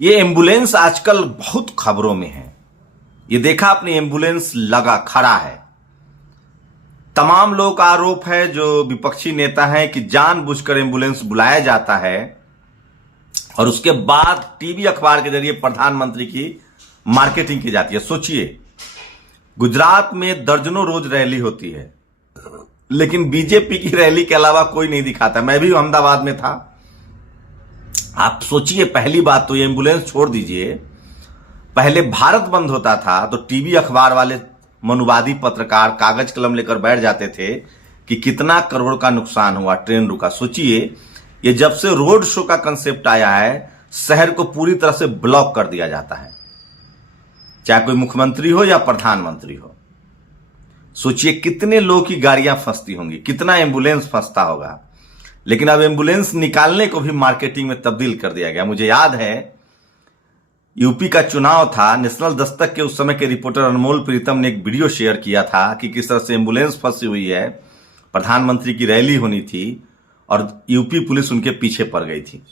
ये एम्बुलेंस आजकल बहुत खबरों में है। ये देखा आपने, एम्बुलेंस लगा खड़ा है। तमाम लोगों का आरोप है, जो विपक्षी नेता हैं, कि जानबूझकर एम्बुलेंस बुलाया जाता है और उसके बाद टीवी अखबार के जरिए प्रधानमंत्री की मार्केटिंग की जाती है। सोचिए, गुजरात में दर्जनों रोज रैली होती है, लेकिन बीजेपी की रैली के अलावा कोई नहीं दिखाता। मैं भी अहमदाबाद में था। आप सोचिए, पहली बात तो ये एम्बुलेंस छोड़ दीजिए, पहले भारत बंद होता था तो टीवी अखबार वाले मनुवादी पत्रकार कागज कलम लेकर बैठ जाते थे कि कितना करोड़ का नुकसान हुआ, ट्रेन रुका। सोचिए, ये जब से रोड शो का कंसेप्ट आया है, शहर को पूरी तरह से ब्लॉक कर दिया जाता है, चाहे कोई मुख्यमंत्री हो या प्रधानमंत्री हो। सोचिए कितने लोगों की गाड़ियां फंसती होंगी, कितना एम्बुलेंस फंसता होगा। लेकिन अब एम्बुलेंस निकालने को भी मार्केटिंग में तब्दील कर दिया गया। मुझे याद है, यूपी का चुनाव था, नेशनल दस्तक के उस समय के रिपोर्टर अनमोल प्रीतम ने एक वीडियो शेयर किया था कि किस तरह से एम्बुलेंस फंसी हुई है, प्रधानमंत्री की रैली होनी थी और यूपी पुलिस उनके पीछे पड़ गई थी।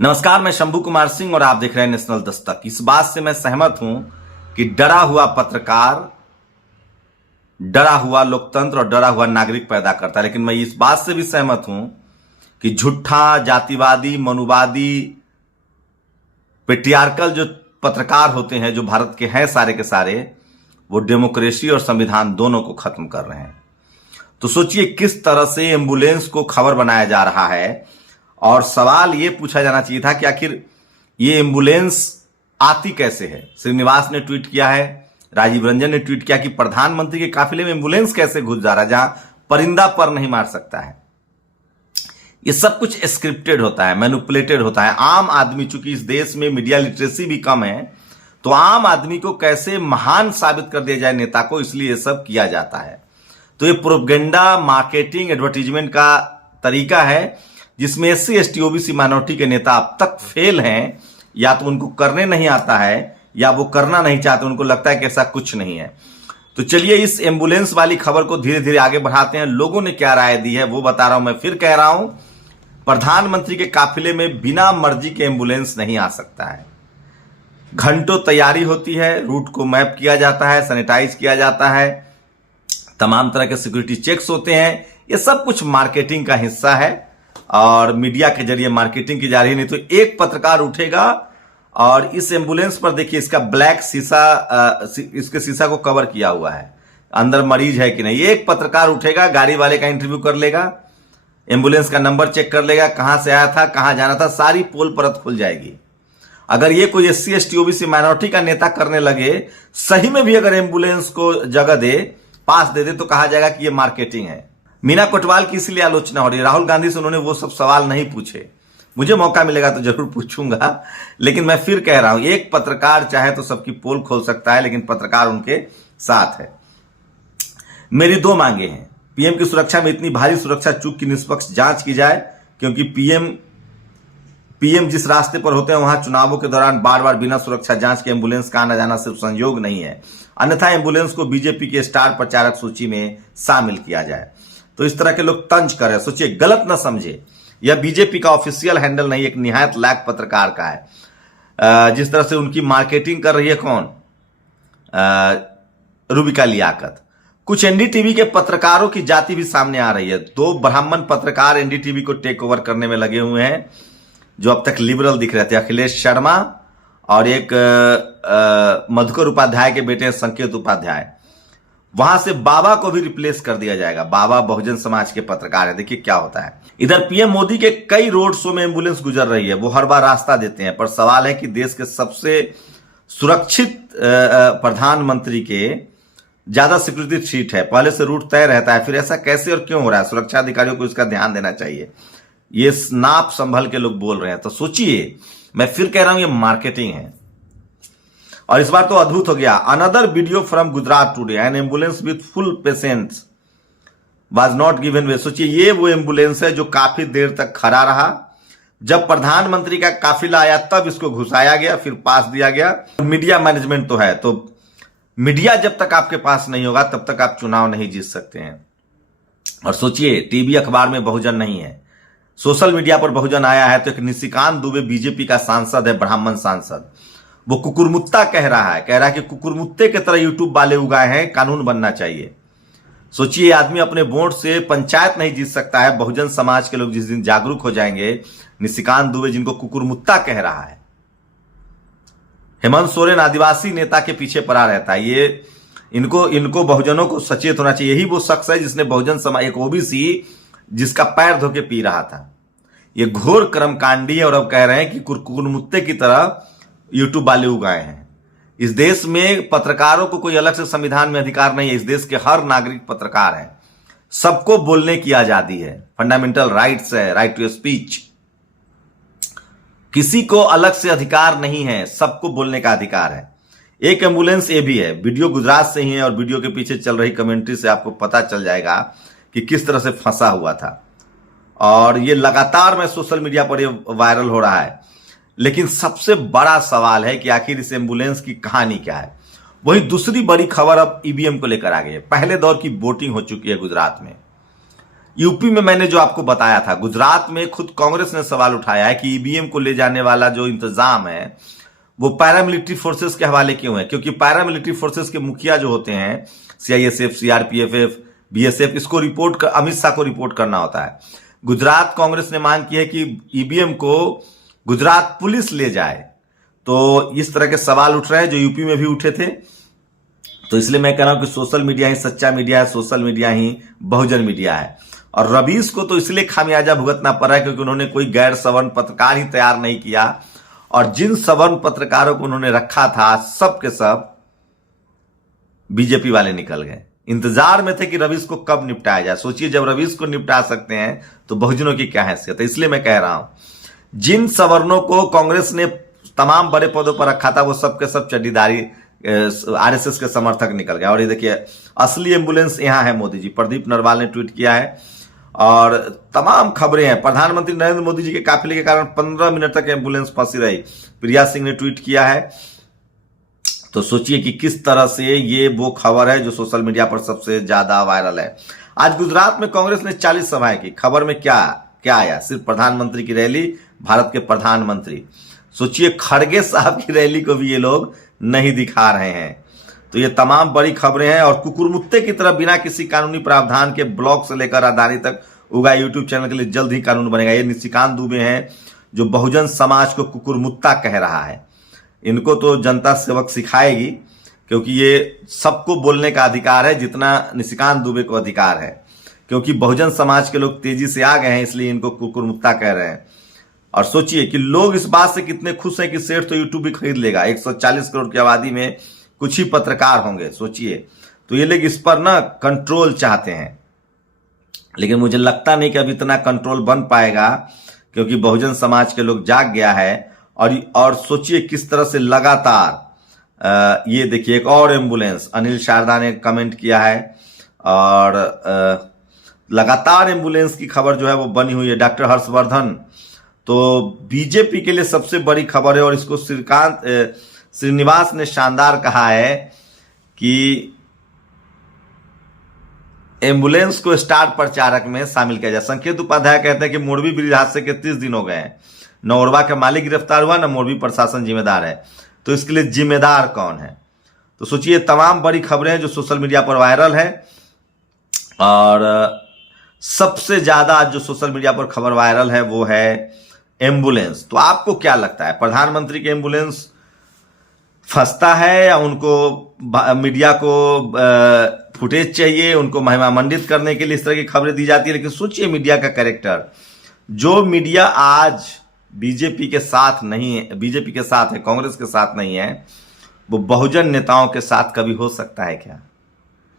नमस्कार, मैं शंभू कुमार सिंह और आप देख रहे हैं नेशनल दस्तक। इस बात से मैं सहमत हूं कि डरा हुआ पत्रकार डरा हुआ लोकतंत्र और डरा हुआ नागरिक पैदा करता है। लेकिन मैं इस बात से भी सहमत हूं कि झूठा, जातिवादी, मनुवादी, पेट्रियार्कल जो पत्रकार होते हैं, जो भारत के हैं सारे के सारे, वो डेमोक्रेसी और संविधान दोनों को खत्म कर रहे हैं। तो सोचिए किस तरह से एम्बुलेंस को खबर बनाया जा रहा है। और सवाल ये पूछा जाना चाहिए था कि आखिर ये एम्बुलेंस आती कैसे है। श्रीनिवास ने ट्वीट किया है, राजीव रंजन ने ट्वीट किया कि प्रधानमंत्री के काफिले में एम्बुलेंस कैसे घुस जा रहा है जहां परिंदा पर नहीं मार सकता है। ये सब कुछ स्क्रिप्टेड होता है, मैनिपुलेटेड होता है। आम आदमी, चूंकि इस देश में मीडिया लिटरेसी भी कम है, तो आम आदमी को कैसे महान साबित कर दिया जाए नेता को, इसलिए ये सब किया जाता है। तो ये प्रोपेगेंडा, मार्केटिंग, एडवर्टीजमेंट का तरीका है, जिसमें एससी, एसटी, ओबीसी माइनॉरिटी के नेता अब तक फेल हैं। या तो उनको करने नहीं आता है या वो करना नहीं चाहते, उनको लगता है कि ऐसा कुछ नहीं है। तो चलिए इस एम्बुलेंस वाली खबर को धीरे धीरे आगे बढ़ाते हैं। लोगों ने क्या राय दी है वो बता रहा हूं। मैं फिर कह रहा हूं, प्रधानमंत्री के काफिले में बिना मर्जी के एम्बुलेंस नहीं आ सकता है। घंटों तैयारी होती है, रूट को मैप किया जाता है, सैनिटाइज किया जाता है, तमाम तरह के सिक्योरिटी चेक्स होते हैं। ये सब कुछ मार्केटिंग का हिस्सा है और मीडिया के जरिए मार्केटिंग की जा रही है। नहीं तो एक पत्रकार उठेगा और इस एम्बुलेंस पर देखिए, इसका ब्लैक शीशा, इसके शीशा को कवर किया हुआ है, अंदर मरीज है कि नहीं। एक पत्रकार उठेगा, गाड़ी वाले का इंटरव्यू कर लेगा, एम्बुलेंस का नंबर चेक कर लेगा, कहां से आया था, कहां जाना था, सारी पोल परत खुल जाएगी। अगर ये कोई एससी, एसटी, ओबीसी माइनॉरिटी का नेता करने लगे, सही में भी अगर एम्बुलेंस को जगह दे, पास दे दे, तो कहा जाएगा कि ये मार्केटिंग है। मीना कोटवाल की इसलिए आलोचना हो रही है, राहुल गांधी से उन्होंने वो सब सवाल नहीं पूछे। मुझे मौका मिलेगा तो जरूर पूछूंगा, लेकिन मैं फिर कह रहा हूं, एक पत्रकार चाहे तो सबकी पोल खोल सकता है, लेकिन पत्रकार उनके साथ है। मेरी दो मांगे हैं। पीएम की सुरक्षा में इतनी भारी सुरक्षा चूक की निष्पक्ष जांच की जाए, क्योंकि पीएम जिस रास्ते पर होते हैं वहां चुनावों के दौरान बार बार बिना सुरक्षा जांच के एम्बुलेंस का आना जाना सिर्फ संयोग नहीं है। अन्यथा एम्बुलेंस को बीजेपी के स्टार प्रचारक सूची में शामिल किया जाए। तो इस तरह के लोग तंज कर रहे हैं। सोचिए, गलत ना समझे, यह बीजेपी का ऑफिशियल हैंडल नहीं, एक निहायत लायक पत्रकार का है। जिस तरह से उनकी मार्केटिंग कर रही है कौन, रूबिका लियाकत। कुछ एनडीटीवी के पत्रकारों की जाति भी सामने आ रही है। दो ब्राह्मण पत्रकार एनडीटीवी को टेक ओवर करने में लगे हुए हैं, जो अब तक लिबरल दिख रहे थे, अखिलेश शर्मा और एक मधुकर उपाध्याय के बेटे संकेत उपाध्याय। वहां से बाबा को भी रिप्लेस कर दिया जाएगा। बाबा बहुजन समाज के पत्रकार है। देखिए क्या होता है। इधर पीएम मोदी के कई रोड शो में एम्बुलेंस गुजर रही है, वो हर बार रास्ता देते हैं, पर सवाल है कि देश के सबसे सुरक्षित प्रधानमंत्री के ज्यादा सिक्योरिटी सीट है, पहले से रूट तय रहता है, फिर ऐसा कैसे और क्यों हो रहा है। सुरक्षा अधिकारियों को इसका ध्यान देना चाहिए। ये नाप संभल के लोग बोल रहे हैं। तो सोचिए, मैं फिर कह रहा हूं, ये मार्केटिंग है। और इस बार तो अद्भुत हो गया। Another video from Gujarat today, an ambulance with full patients was not given way. सोचिए, ये वो एम्बुलेंस है जो काफी देर तक खड़ा रहा। जब प्रधानमंत्री का काफिला आया तब इसको घुसाया गया, फिर पास दिया गया। मीडिया मैनेजमेंट तो है। तो मीडिया जब तक आपके पास नहीं होगा तब तक आप चुनाव नहीं जीत सकते हैं। और सोचिए, टीवी अखबार में बहुजन नहीं है। सोशल मीडिया पर बहुजन आया है तो एक निशिकांत दुबे बीजेपी का सांसद है, ब्राह्मण सांसद, वो कुकुरमुत्ता कह रहा है कि कुकुरमुत्ते की तरह यूट्यूब वाले उगाए हैं, कानून बनना चाहिए। सोचिए, आदमी अपने वोट से पंचायत नहीं जीत सकता है। बहुजन समाज के लोग जिस दिन जागरूक हो जाएंगे, निशिकांत दुबे जिनको कुकुरमुत्ता कह रहा है, हेमंत सोरेन आदिवासी नेता के पीछे पड़ा रहता है, ये इनको बहुजनों को सचेत होना चाहिए। यही वो शख्स है जिसने बहुजन समाज, एक ओबीसी जिसका पैर धो के पी रहा था। ये घोर कर्मकांडी है और अब कह रहे हैं कि कुकुरमुत्ते की तरह यूट्यूब वाले उगाए हैं। इस देश में पत्रकारों को कोई अलग से संविधान में अधिकार नहीं है। इस देश के हर नागरिक पत्रकार है, सबको बोलने की आजादी है, फंडामेंटल राइट्स है, राइट टू स्पीच। किसी को अलग से अधिकार नहीं है, सबको बोलने का अधिकार है। एक एम्बुलेंस ये भी है, वीडियो गुजरात से ही है और वीडियो के पीछे चल रही कमेंट्री से आपको पता चल जाएगा कि किस तरह से फंसा हुआ था। और ये लगातार में सोशल मीडिया पर ये वायरल हो रहा है। लेकिन सबसे बड़ा सवाल है कि आखिर इस एम्बुलेंस की कहानी क्या है। वही दूसरी बड़ी खबर अब ईवीएम को लेकर आ गई है। पहले दौर की वोटिंग हो चुकी है गुजरात में। यूपी में मैंने जो आपको बताया था, गुजरात में खुद कांग्रेस ने सवाल उठाया है कि ईवीएम को ले जाने वाला जो इंतजाम है वो पैरामिलिट्री फोर्सेस के हवाले क्यों है। क्योंकि पैरामिलिट्री फोर्सेस के मुखिया जो होते हैं, सीआईएसएफ, सीआरपीएफ, बीएसएफ, इसको अमित शाह को रिपोर्ट करना होता है। गुजरात कांग्रेस ने मांग की है कि ईवीएम को गुजरात पुलिस ले जाए। तो इस तरह के सवाल उठ रहे हैं जो यूपी में भी उठे थे। तो इसलिए मैं कह रहा हूं कि सोशल मीडिया ही सच्चा मीडिया है, सोशल मीडिया ही बहुजन मीडिया है। और रवीश को तो इसलिए खामियाजा भुगतना पड़ रहा है क्योंकि उन्होंने कोई गैर सवर्ण पत्रकार ही तैयार नहीं किया। और जिन सवर्ण पत्रकारों को उन्होंने रखा था, सब के सब बीजेपी वाले निकल गए। इंतजार में थे कि रवीश को कब निपटाया जाए। सोचिए, जब रवीश को निपटा सकते हैं तो बहुजनों की क्या हैसियत है। इसलिए मैं कह रहा हूं, जिन सवर्णों को कांग्रेस ने तमाम बड़े पदों पर रखा था, वो सब के सब चड्डीदारी आरएसएस के समर्थक निकल गए। और ये देखिए, असली एम्बुलेंस यहां है मोदी जी। प्रदीप नरवाल ने ट्वीट किया है और तमाम खबरें हैं। प्रधानमंत्री नरेंद्र मोदी जी के काफिले के कारण 15 मिनट तक एम्बुलेंस फंसी रही। प्रिया सिंह ने ट्वीट किया है। तो सोचिए कि किस तरह से ये वो खबर है जो सोशल मीडिया पर सबसे ज्यादा वायरल है। आज गुजरात में कांग्रेस ने 40 सभाएं की। खबर में क्या आया? सिर्फ प्रधानमंत्री की रैली, भारत के प्रधानमंत्री। सोचिए, खड़गे साहब की रैली को भी ये लोग नहीं दिखा रहे हैं। तो ये तमाम बड़ी खबरें हैं। और कुकुरमुत्ते की तरह बिना किसी कानूनी प्रावधान के ब्लॉक से लेकर अदानी तक उगा यूट्यूब चैनल के लिए जल्द ही कानून बनेगा। ये निशिकांत दुबे हैं जो बहुजन समाज को कुकुरमुत्ता कह रहा है। इनको तो जनता सेवक सिखाएगी, क्योंकि ये सबको बोलने का अधिकार है जितना निशिकांत दुबे को अधिकार है। क्योंकि बहुजन समाज के लोग तेजी से आ गए हैं, इसलिए इनको कुकुरमुत्ता कह रहे हैं। और सोचिए कि लोग इस बात से कितने खुश हैं कि सेठ तो यूट्यूब भी खरीद लेगा। 140 करोड़ की आबादी में कुछ ही पत्रकार होंगे, सोचिए। तो ये लोग इस पर ना कंट्रोल चाहते हैं, लेकिन मुझे लगता नहीं कि अब इतना कंट्रोल बन पाएगा, क्योंकि बहुजन समाज के लोग जाग गया है। और सोचिए किस तरह से लगातार ये देखिए, एक और एम्बुलेंस, अनिल शारदा ने कमेंट किया है। और लगातार एम्बुलेंस की खबर जो है वो बनी हुई है। डॉक्टर हर्षवर्धन, तो बीजेपी के लिए सबसे बड़ी खबर है। और इसको श्रीनिवास ने शानदार कहा है कि एम्बुलेंस को स्टार प्रचारक में शामिल किया जाए। संकेत उपाध्याय कहते हैं कि मोरबी ब्रिज हादसे के 30 दिन हो गए हैं, न ओरवा का मालिक गिरफ्तार हुआ, न मोरबी प्रशासन जिम्मेदार है। तो इसके लिए जिम्मेदार कौन है? तो सोचिए, तमाम बड़ी खबरें जो सोशल मीडिया पर वायरल है। और सबसे ज्यादा जो सोशल मीडिया पर खबर वायरल है वो है एम्बुलेंस। तो आपको क्या लगता है, प्रधानमंत्री की एम्बुलेंस फंसता है या उनको मीडिया को फुटेज चाहिए, उनको महिमा मंडित करने के लिए इस तरह की खबरें दी जाती है? लेकिन सोचिए, मीडिया का कैरेक्टर, जो मीडिया आज बीजेपी के साथ नहीं है, बीजेपी के साथ है, कांग्रेस के साथ नहीं है, वो बहुजन नेताओं के साथ कभी हो सकता है क्या?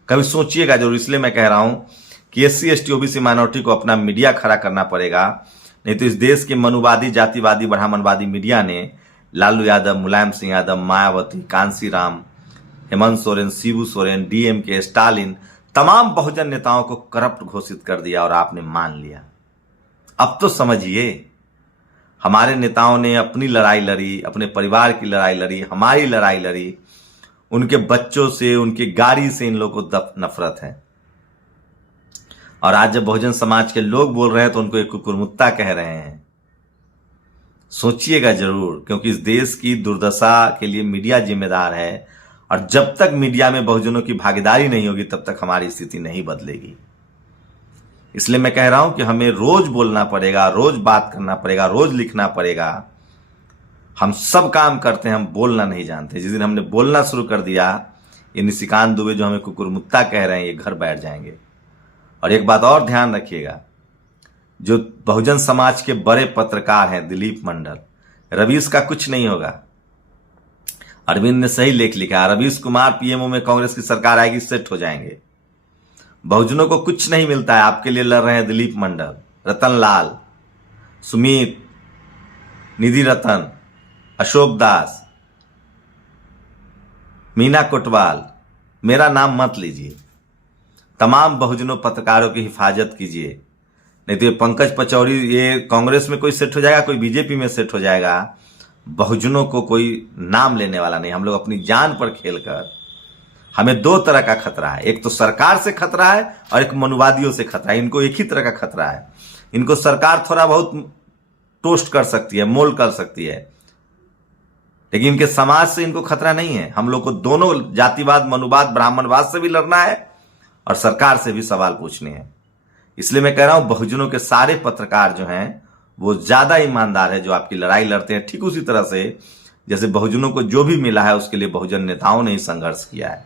कभी सोचिएगा जरूर। इसलिए मैं कह रहा हूं कि SC ST OBC माइनॉरिटी को अपना मीडिया खड़ा करना पड़ेगा, नहीं तो इस देश के मनुवादी, जातिवादी, ब्राह्मणवादी मीडिया ने लालू यादव, मुलायम सिंह यादव, मायावती, कांसी राम, हेमंत सोरेन, शिबू सोरेन, DMK, स्टालिन, तमाम बहुजन नेताओं को करप्ट घोषित कर दिया और आपने मान लिया। अब तो समझिए, हमारे नेताओं ने अपनी लड़ाई लड़ी, अपने परिवार की लड़ाई लड़ी, हमारी लड़ाई लड़ी। उनके बच्चों से, उनके गाड़ी से इन लोगों को नफरत है। और आज जब बहुजन समाज के लोग बोल रहे हैं तो उनको एक कुकुरमुत्ता कह रहे हैं। सोचिएगा जरूर, क्योंकि इस देश की दुर्दशा के लिए मीडिया जिम्मेदार है और जब तक मीडिया में बहुजनों की भागीदारी नहीं होगी तब तक हमारी स्थिति नहीं बदलेगी। इसलिए मैं कह रहा हूं कि हमें रोज बोलना पड़ेगा, रोज बात करना पड़ेगा, रोज लिखना पड़ेगा। हम सब काम करते हैं, हम बोलना नहीं जानते। जिस दिन हमने बोलना शुरू कर दिया, ये निशिकांत दुबे जो हमें कुकुरमुत्ता कह रहे हैं ये घर बैठ जाएंगे। और एक बात और ध्यान रखिएगा, जो बहुजन समाज के बड़े पत्रकार हैं दिलीप मंडल, रवीश का कुछ नहीं होगा। अरविंद ने सही लेख लिखा, रवीश कुमार पीएमओ में कांग्रेस की सरकार आएगी, सेट हो जाएंगे। बहुजनों को कुछ नहीं मिलता है, आपके लिए लड़ रहे हैं दिलीप मंडल, रतन लाल, सुमित, निधि रतन, अशोक दास, मीना कोटवाल, मेरा नाम मत लीजिए। तमाम बहुजनों पत्रकारों की हिफाजत कीजिए, नहीं तो ये पंकज पचौरी ये कांग्रेस में कोई सेट हो जाएगा, कोई बीजेपी में सेट हो जाएगा। बहुजनों को कोई नाम लेने वाला नहीं। हम लोग अपनी जान पर खेलकर, हमें दो तरह का खतरा है, एक तो सरकार से खतरा है और एक मनुवादियों से खतरा है। इनको एक ही तरह का खतरा है। इनको सरकार थोड़ा बहुत टोस्ट कर सकती है, मोल कर सकती है, लेकिन इनके समाज से इनको खतरा नहीं है। हम लोग को दोनों जातिवाद, मनुवाद, ब्राह्मणवाद से भी लड़ना है और सरकार से भी सवाल पूछने हैं। इसलिए मैं कह रहा हूं बहुजनों के सारे पत्रकार जो हैं वो ज्यादा ईमानदार है जो आपकी लड़ाई लड़ते हैं। ठीक उसी तरह से जैसे बहुजनों को जो भी मिला है उसके लिए बहुजन नेताओं ने ही संघर्ष किया है।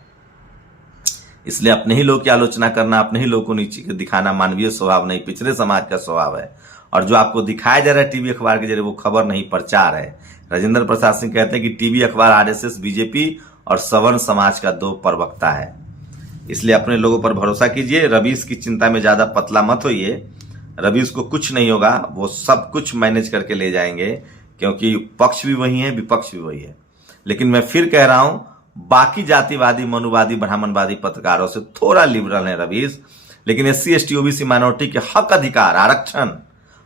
इसलिए अपने ही लोग की आलोचना करना, अपने ही लोग को नीचे दिखाना मानवीय स्वभाव नहीं, पिछड़े समाज का स्वभाव है। और जो आपको दिखाया जा रहा है टीवी अखबार के जरिए वो खबर नहीं, प्रचार है। राजेंद्र प्रसाद सिंह कहते हैं कि टीवी अखबार आरएसएस, बीजेपी और सवर्ण समाज का दो प्रवक्ता है। इसलिए अपने लोगों पर भरोसा कीजिए। रवीश की चिंता में ज्यादा पतला मत होइए। रवीश को कुछ नहीं होगा, वो सब कुछ मैनेज करके ले जाएंगे, क्योंकि पक्ष भी वही है, विपक्ष भी वही है। लेकिन मैं फिर कह रहा हूं, बाकी जातिवादी, मनुवादी, ब्राह्मणवादी पत्रकारों से थोड़ा लिबरल है रवीश, लेकिन एससी, एसटी, ओबीसी माइनॉरिटी के हक अधिकार, आरक्षण,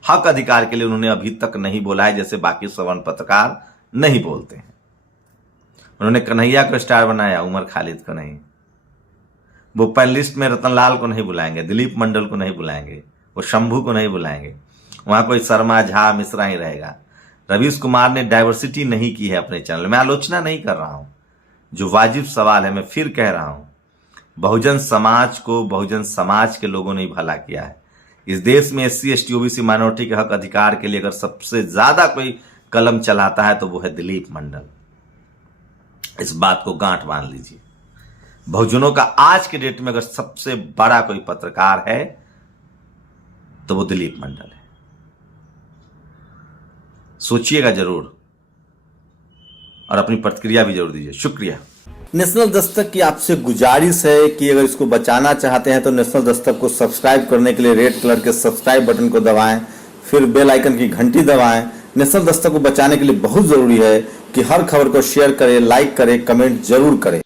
हक अधिकार के लिए उन्होंने अभी तक नहीं बोला है, जैसे बाकी सवर्ण पत्रकार नहीं बोलते हैं। उन्होंने कन्हैया को स्टार बनाया, उमर खालिद को नहीं। वो पैनलिस्ट में रतन लाल को नहीं बुलाएंगे, दिलीप मंडल को नहीं बुलाएंगे, वो शंभू को नहीं बुलाएंगे। वहां कोई शर्मा, झा, मिश्रा ही रहेगा। रवीश कुमार ने डाइवर्सिटी नहीं की है अपने चैनल में। आलोचना नहीं कर रहा हूं, जो वाजिब सवाल है मैं फिर कह रहा हूं, बहुजन समाज को बहुजन समाज के लोगों ने ही भला किया है। इस देश में एससी, एसटी, ओबीसी माइनॉरिटी के हक अधिकार के लिए अगर सबसे ज्यादा कोई कलम चलाता है तो वो है दिलीप मंडल। इस बात को गांठ बांध लीजिए। बहुजनों का आज के डेट में अगर सबसे बड़ा कोई पत्रकार है तो वो दिलीप मंडल है। सोचिएगा जरूर और अपनी प्रतिक्रिया भी जरूर दीजिए। शुक्रिया। नेशनल दस्तक की आपसे गुजारिश है कि अगर इसको बचाना चाहते हैं तो नेशनल दस्तक को सब्सक्राइब करने के लिए रेड कलर के सब्सक्राइब बटन को दबाएं, फिर बेल आइकन की घंटी दबाएं। नेशनल दस्तक को बचाने के लिए बहुत जरूरी है कि हर खबर को शेयर करें, लाइक करें, कमेंट जरूर करें।